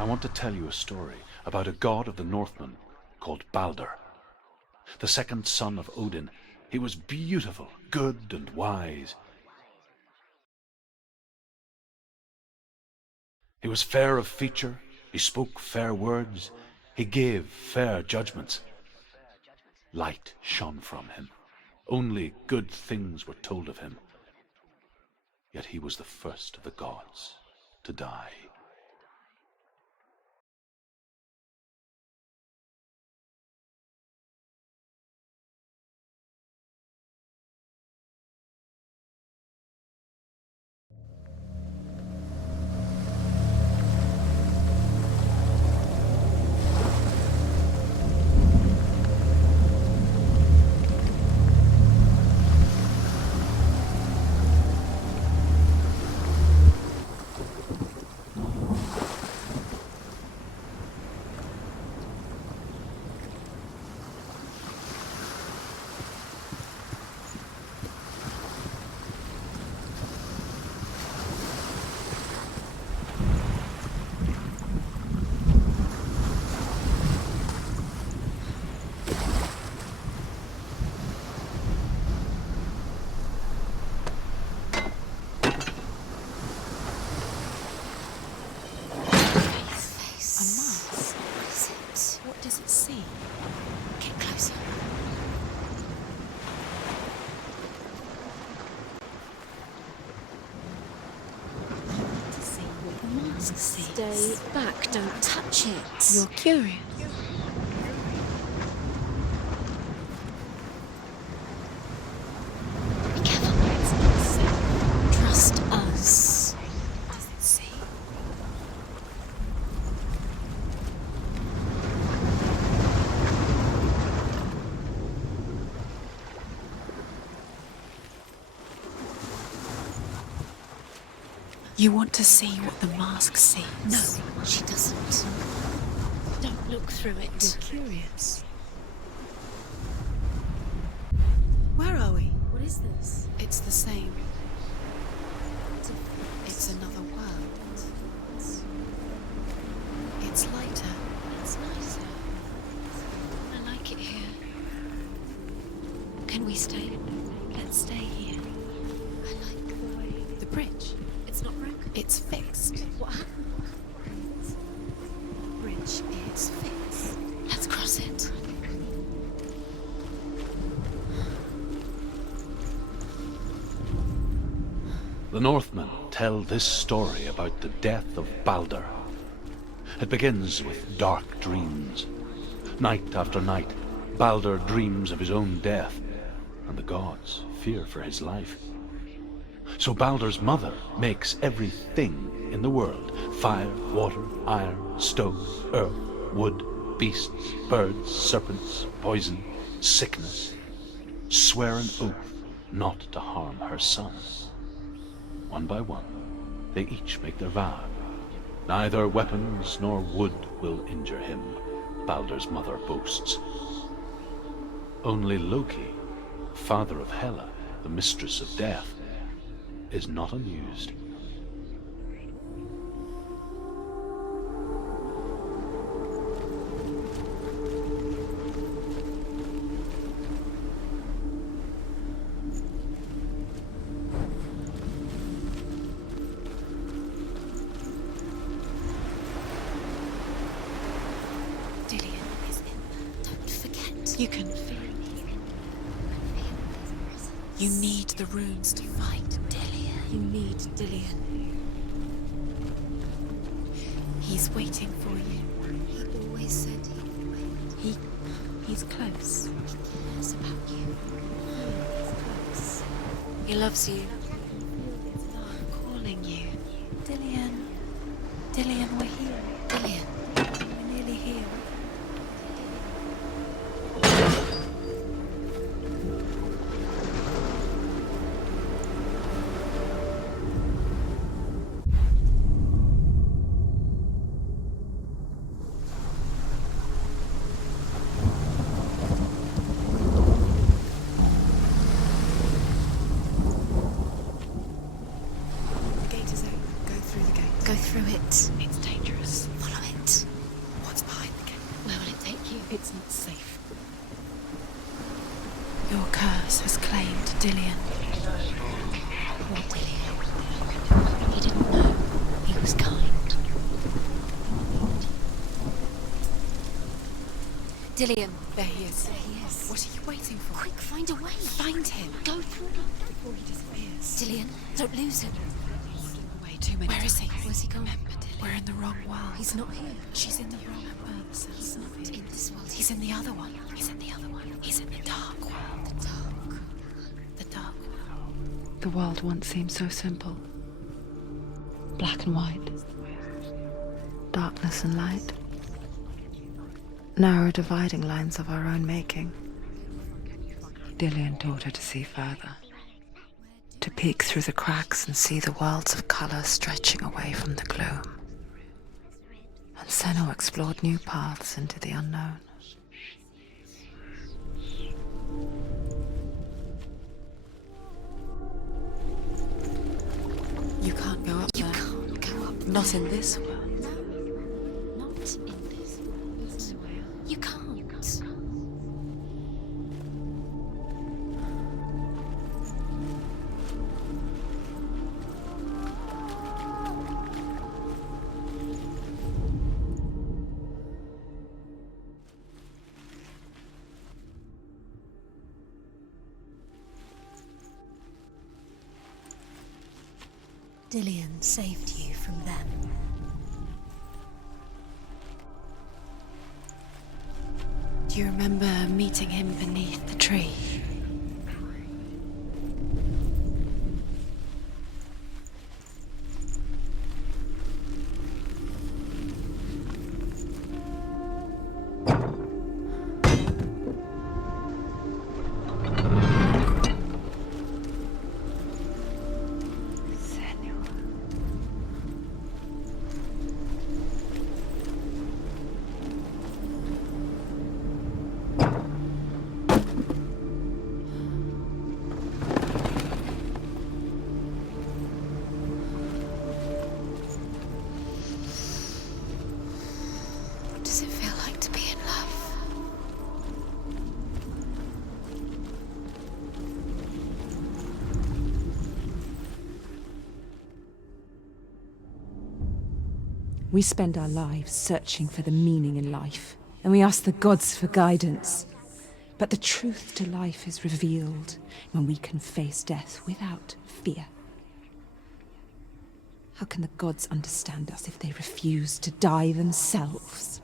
I want to tell you a story about a god of the Northmen called Balder. The second son of Odin. He was beautiful, good and wise. He was fair of feature, he spoke fair words, he gave fair judgments. Light shone from him. Only good things were told of him. Yet he was the first of the gods to die. Stay back, don't touch it. You're curious. Be careful. Trust us. Does it see? You want to see what the mask sees? No, she doesn't. Don't look through it. You're curious. Where are we? What is this? It's the same. It's another world. It's lighter. It's nicer. I like it here. Can we stay? Let's stay here. I like the way... The bridge. It's not broken. It's fixed. What happened? The bridge is fixed. Let's cross it. The Northmen tell this story about the death of Balder. It begins with dark dreams. Night after night, Balder dreams of his own death, and the gods fear for his life. So Balder's mother makes everything in the world: fire, water, iron, stone, earth, wood, beasts, birds, serpents, poison, sickness, swear an oath not to harm her son. One by one, they each make their vow. Neither weapons nor wood will injure him, Balder's mother boasts. Only Loki, father of Hela, the mistress of death, is not amused. Dillion is in there. Don't forget. You can feel it. You need the runes to fight. You need Dillion. He's waiting for you. He always said he would wait. He's close. He cares about you. He's close. He loves you. I'm calling you. Dillion. Dillion, we're here. Dillion. We're nearly here. Your curse has claimed Dillian. Poor Dillian. He didn't know. He was kind. Dillian. There he is. There he is. What are you waiting for? Quick, find a way. Find him. Go through. Before he disappears. Dillian, don't lose him. Way too many. Where is he? Where's he gone? Remember, Dillian. We're in the wrong world. He's not here. She's in the wrong world. He's not in this world. He's in the other one. He's in the other one. He's in the dark world. The dark. The dark world. The world once seemed so simple. Black and white. Darkness and light. Narrow dividing lines of our own making. Dillian taught her to see further. To peek through the cracks and see the worlds of color stretching away from the gloom. And Senua explored new paths into the unknown. You can't go up there. You can't go up Not there. in this world. No, not in this world. You can't. Dillian saved you from them. Do you remember meeting him beneath the tree? What does it feel like to be in love? We spend our lives searching for the meaning in life, and we ask the gods for guidance. But the truth to life is revealed when we can face death without fear. How can the gods understand us if they refuse to die themselves?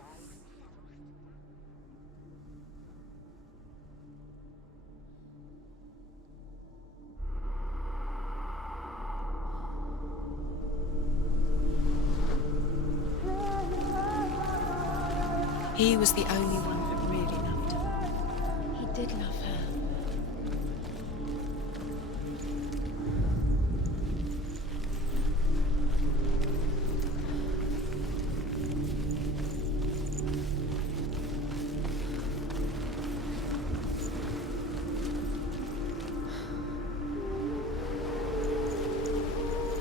He was the only one that really loved her. He did love her.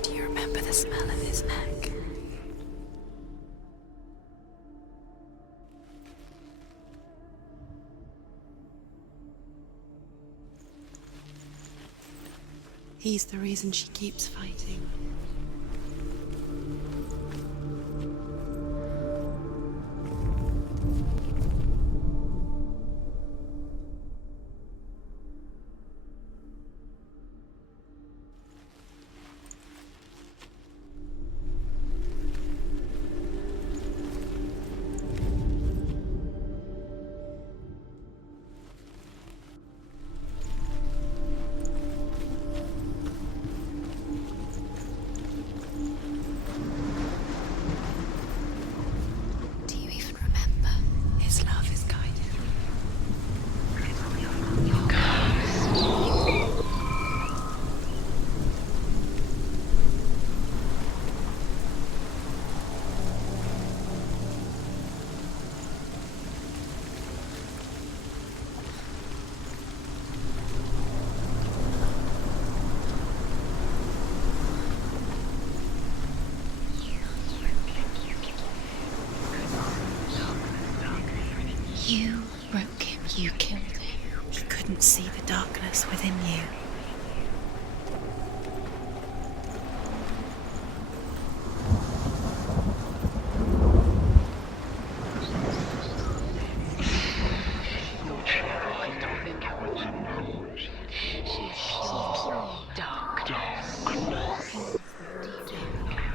Do you remember the smell of his neck? He's the reason she keeps fighting. couldn't see the darkness within you.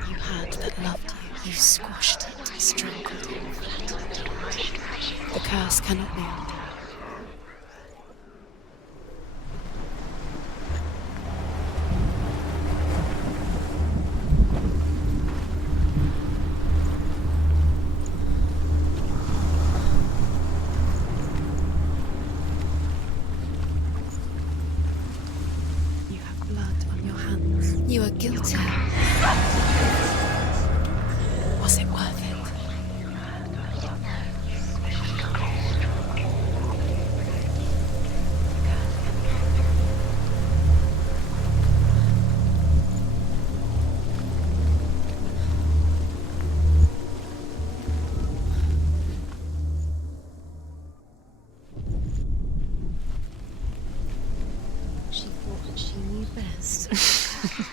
You had that loved you. You squashed it, strangled it, flattened it. The curse cannot be undone. You have blood on your hands. You are guilty. Was it worth it? She thought that she knew best.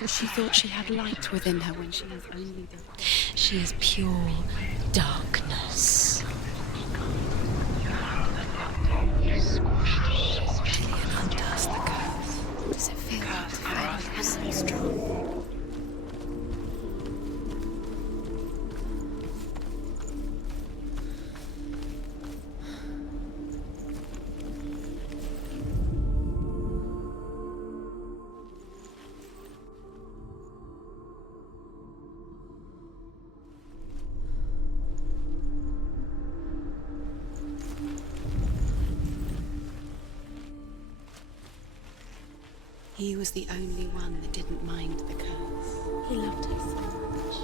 She thought she had light within her when she was only dark. She is pure darkness. Gillian undoes the curse. Does it feel like the fire is so strong? He was the only one that didn't mind the curse. He loved her so much.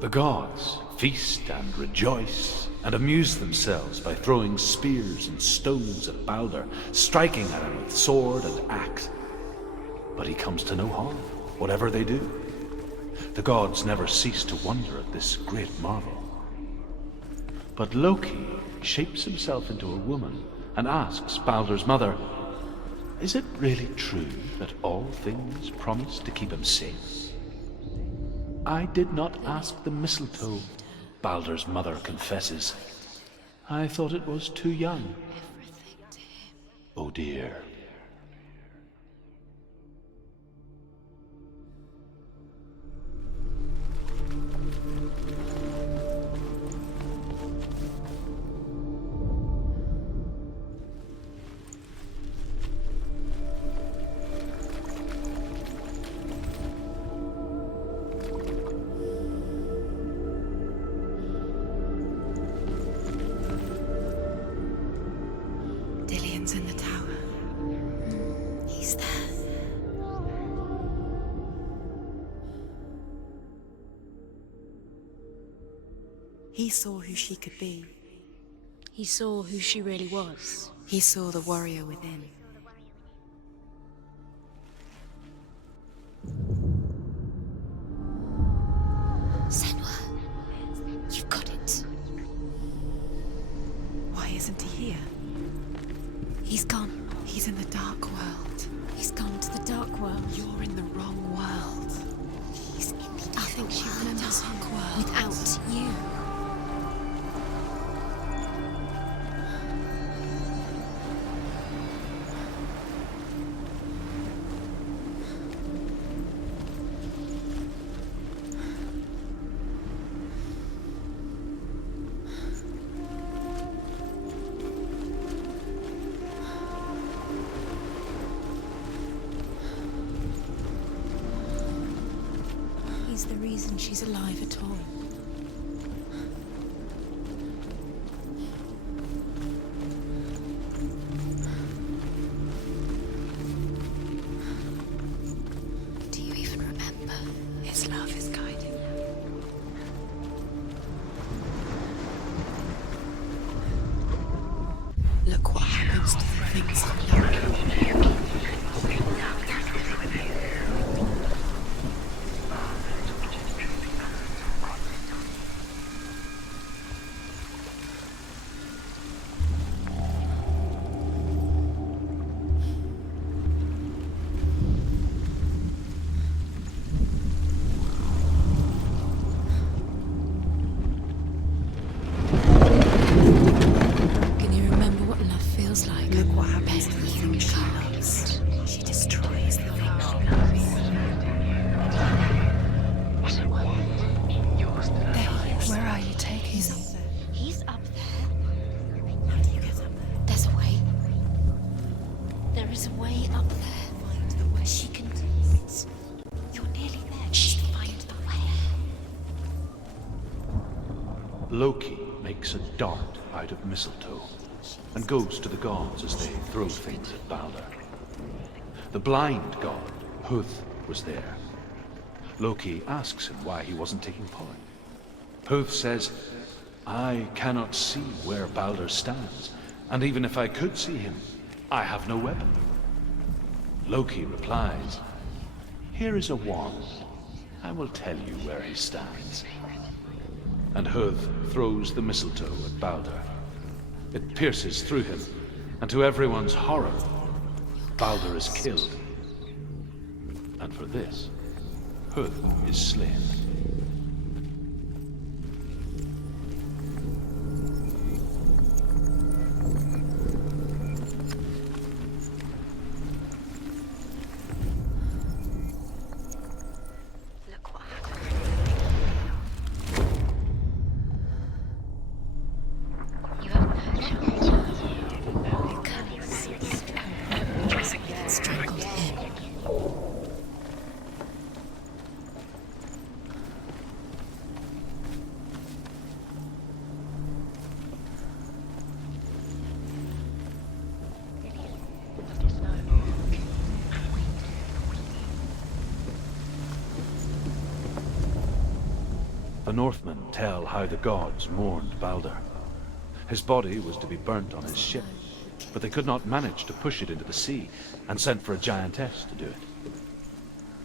The gods feast and rejoice and amuse themselves by throwing spears and stones at Baldur, striking at him with sword and axe. But he comes to no harm, whatever they do. The gods never cease to wonder at this great marvel. But Loki shapes himself into a woman and asks Baldur's mother, "Is it really true that all things promise to keep him safe?" "I did not ask the mistletoe," Baldur's mother confesses. "I thought it was too young." Oh dear. Dillian's in the tower. He's there. He saw who she could be. He saw who she really was. He saw the warrior within. Senua, you've got it. Why isn't he here? He's gone. He's in the dark world. He's gone to the dark world. You're in the wrong world. He's in the I think she remembers dark him world without you. He's the reason she's alive at all. Do you even remember? His love is guiding. Look what happens to the things you love. feels like. Look what happens to the things she loves. She destroys the things she loves. Where are you taking me? He's up there. How do you get up there? There's a way. There is a way up there. Find the way. She can do it. You're nearly there. Just find the way. Loki makes a dart out of mistletoe and goes to the gods as they throw things at Balder. The blind god, Huth, was there. Loki asks him why he wasn't taking part. Huth says, I cannot see where Balder stands, and even if I could see him, I have no weapon. Loki replies, here is a wand. I will tell you where he stands. And Huth throws the mistletoe at Balder. It pierces through him, and to everyone's horror, Balder is killed. And for this, Huth is slain. Strangled him. The Northmen tell how the gods mourned Balder. His body was to be burnt on his ship, but they could not manage to push it into the sea, and sent for a giantess to do it.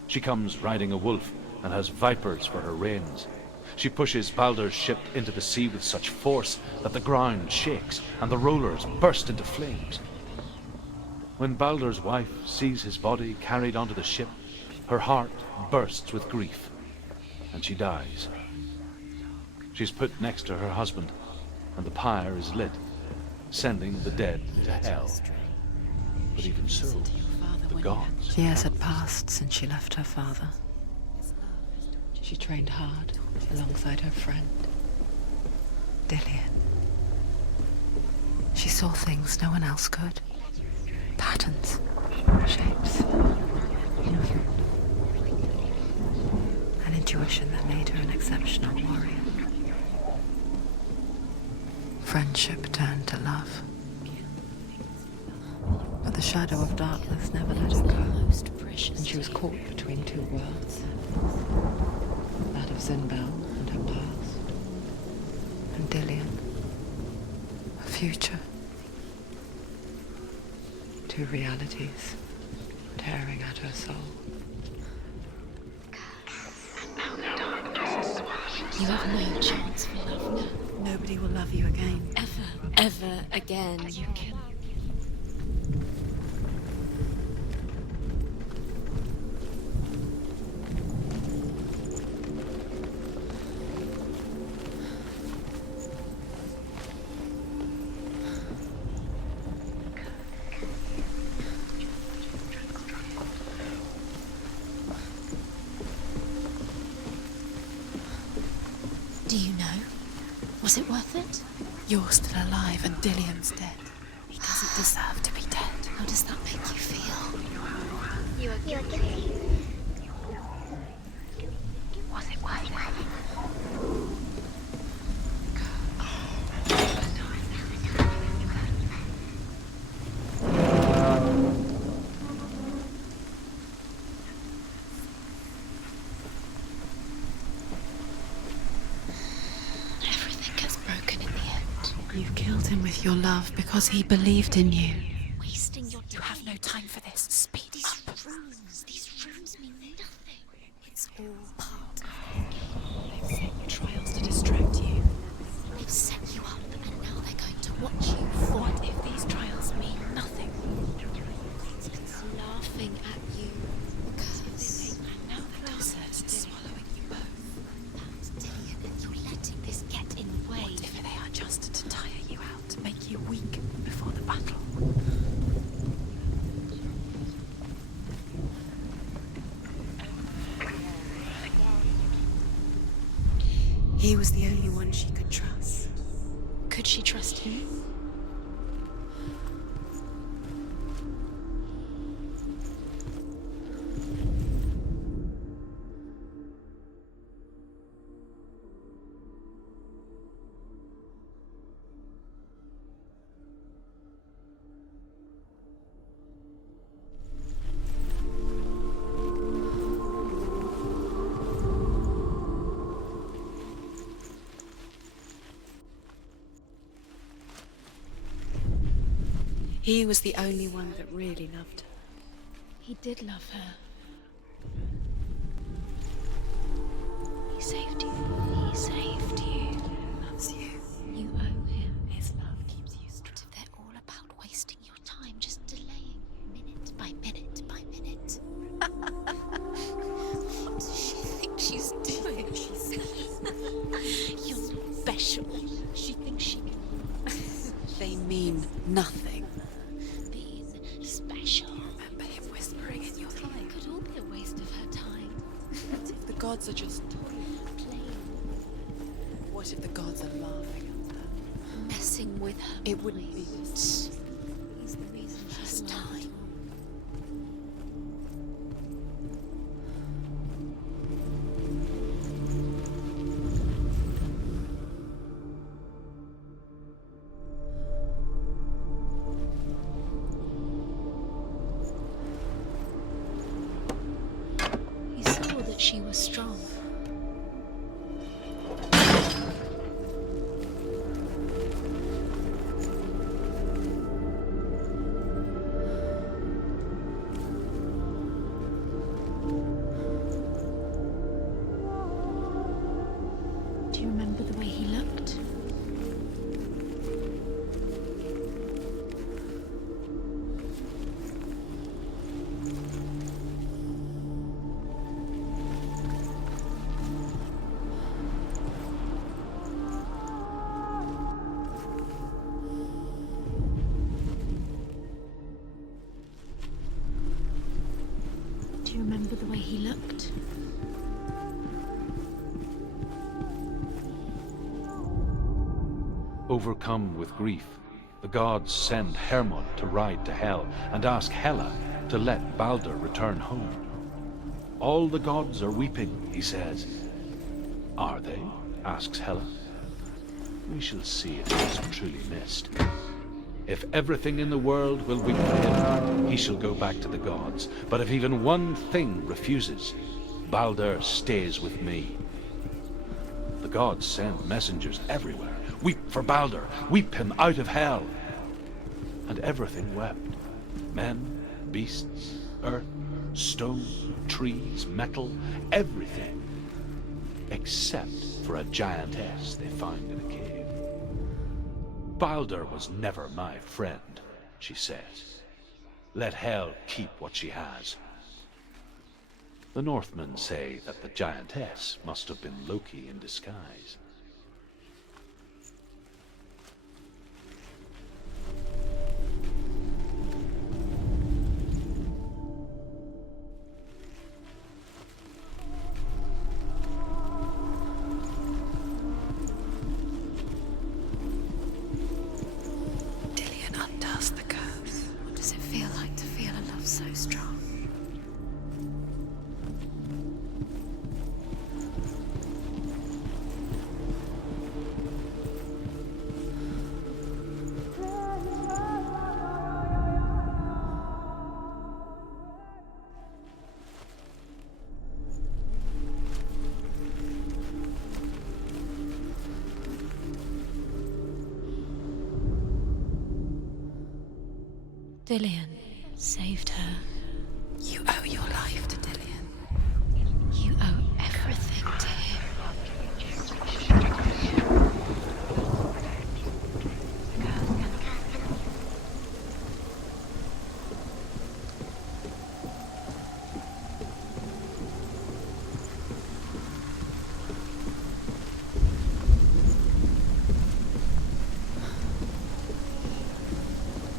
She comes riding a wolf and has vipers for her reins. She pushes Balder's ship into the sea with such force that the ground shakes and the rollers burst into flames. When Balder's wife sees his body carried onto the ship, her heart bursts with grief, and she dies. She's put next to her husband, and the pyre is lit, sending the dead to hell. But even so, the gods... Years had passed since she left her father. She trained hard alongside her friend, Dillion. She saw things no one else could. Patterns, shapes, an intuition that made her an exceptional warrior. Friendship turned to love. But the shadow of darkness never let her go, and she was caught between two worlds. That of Zinbel and her past, and Dillion, her future. Two realities tearing at her soul. You have no chance for love now. Nobody will love you again. Ever again. You can. Do you know? Was it worth it? You're still alive and Dillion's dead. He doesn't deserve to be dead. How does that make you feel? You are guilty. Was it worth it? You killed him with your love because he believed in you. Wasting your time. You have no time for this. Speed up. These runes mean nothing. It's all part of the game. They've set you trials to distract you. They've set you up and now they're going to watch you. What if these trials mean nothing? It's laughing at you. Curse. And now the dust is swallowing you both. Dillion, and you're letting this get in the way. What if they are just to tire you out, to make you weak before the battle? He was the only one she could trust. Could she trust him? He was the only one that really loved her. He did love her. He saved you. He saved you. He loves you. You owe him. His love keeps you strong. What if they're all about wasting your time, just delaying minute by minute by minute? What does she think she's doing? You're special. She thinks she can They mean nothing. be special. Remember him whispering in your ear. It could all be a waste of her time. What if the gods are just toying? Playing, What if the gods are laughing at her? messing with her. It wouldn't be this. He's the reason she's First time. He saw that she was strong. Do you remember the way he looked? Do you remember the way he looked? Overcome with grief, the gods send Hermod to ride to Hell and ask Hela to let Baldur return home. All the gods are weeping, he says. Are they? Asks Hela. We shall see if he is truly missed. If everything in the world will weep for him, he shall go back to the gods. But if even one thing refuses, Baldur stays with me. The gods send messengers everywhere. Weep for Baldur, weep him out of hell. And everything wept. Men, beasts, earth, stone, trees, metal, everything. Except for a giantess they find in a cave. Baldur was never my friend, she says. Let Hel keep what she has. The Northmen say that the giantess must have been Loki in disguise. Dillion undoes the curse. What does it feel like to feel a love so strong? Dillion saved her. You owe your life to Dillion. You owe everything to him.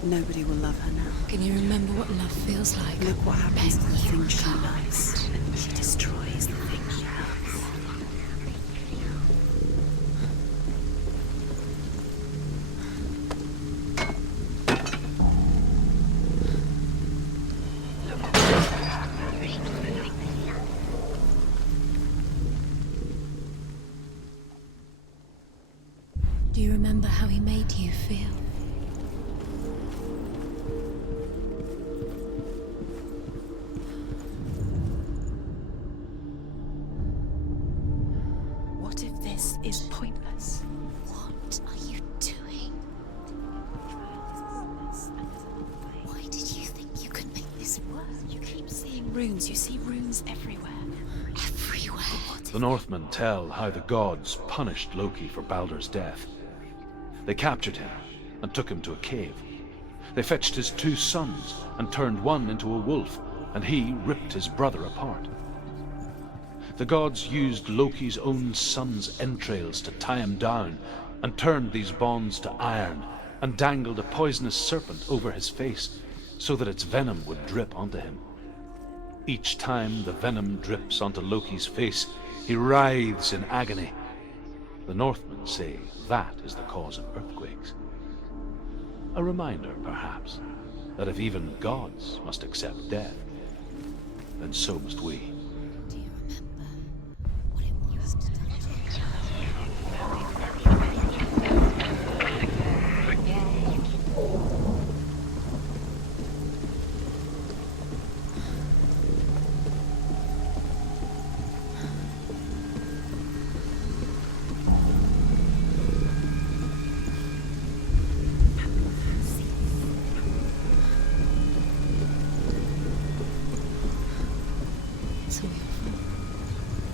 Nobody will love her now. Can you remember what love feels like? Look what happens to the When thing you she can't. loves. She destroys the thing she loves. do you feel? What if this is pointless? What are you doing? Why did you think you could make this work? You keep seeing runes. You see runes everywhere. Everywhere. The Northmen tell how the gods punished Loki for Baldur's death. They captured him and took him to a cave. They fetched his 2 sons and turned one into a wolf, and he ripped his brother apart. The gods used Loki's own son's entrails to tie him down, and turned these bonds to iron, and dangled a poisonous serpent over his face, so that its venom would drip onto him. Each time the venom drips onto Loki's face, he writhes in agony. The Northmen say that is the cause of earthquakes. A reminder, perhaps, that if even gods must accept death, then so must we. Do you remember what it was to touch it?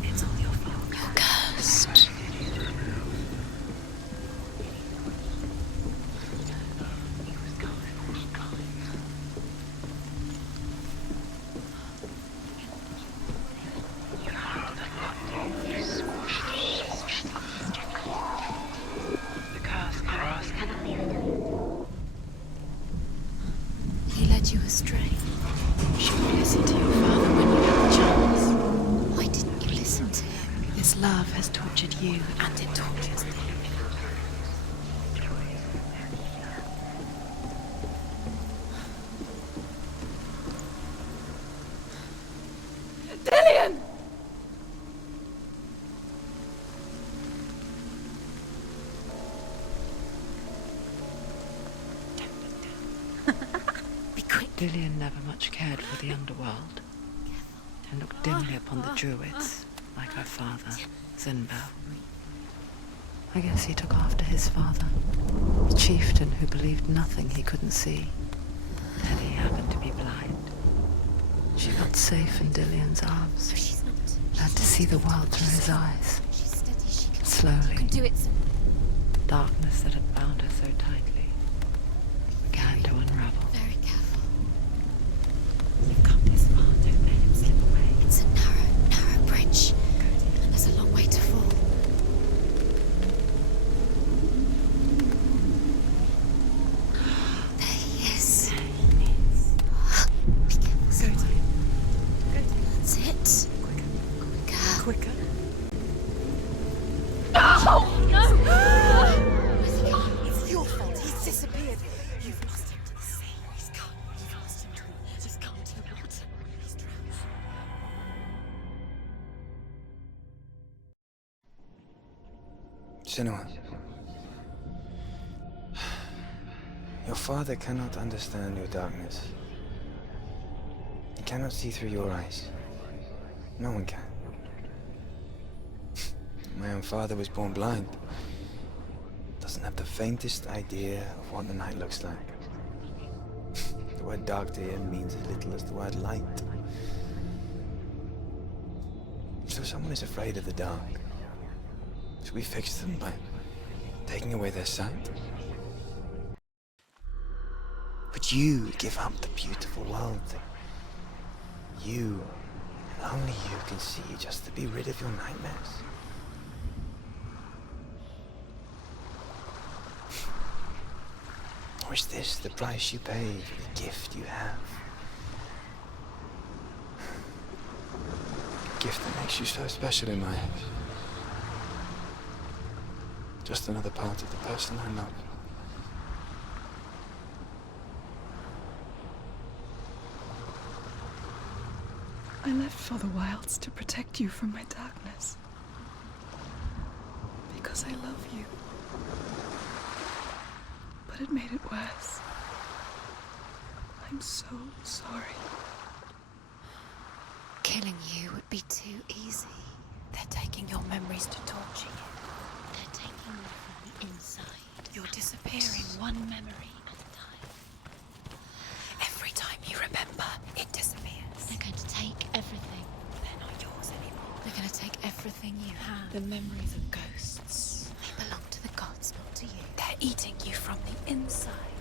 It's all your fault. You're cursed. He led you astray. You should listen to your father when you have the chance. Why didn't you listen to him? This love has tortured you, and it tortures me. Dillion! Be quick. Dillion never much cared for the underworld, and looked dimly upon the druids, like her father, Zinbel. I guess he took after his father, the chieftain who believed nothing he couldn't see. Teddy happened to be blind. She felt safe in Dillion's arms, She's not. learned to see the world through his eyes. She's steady. She can. You Slowly, can do it. darkness that had bound her so tightly began to unravel. Very careful. You've come this far, don't let him slip away. It's a narrow bridge. And there's a long way to fall. There he is. Be careful, Senua. That's it. Quicker. Quicker. It's your fault. He's disappeared. You've lost him to the sea. He's gone. You've lost him to the... He's gone to the water. He's drowned. Senua, your father cannot understand your darkness. He cannot see through your eyes. No one can. My own father was born blind. Doesn't have the faintest idea of what the night looks like. The word dark to him means as little as the word light. So someone is afraid of the dark. Should we fix them by taking away their sight? Would you give up the beautiful world that you, and only you, can see just to be rid of your nightmares? Or is this the price you pay for the gift you have? A gift that makes you so special in my eyes. Just another part of the person I love. I left for the wilds to protect you from my darkness. Because I love you. but it made it worse. I'm so sorry. Killing you would be too easy. They're taking your memories to torture you. They're taking you from the inside. You're disappearing one memory at a time. Every time you remember, it disappears. They're going to take everything. They're not yours anymore. They're going to take everything you have. The memories of ghosts. They belong to the gods, not to you. They're eating you from the inside.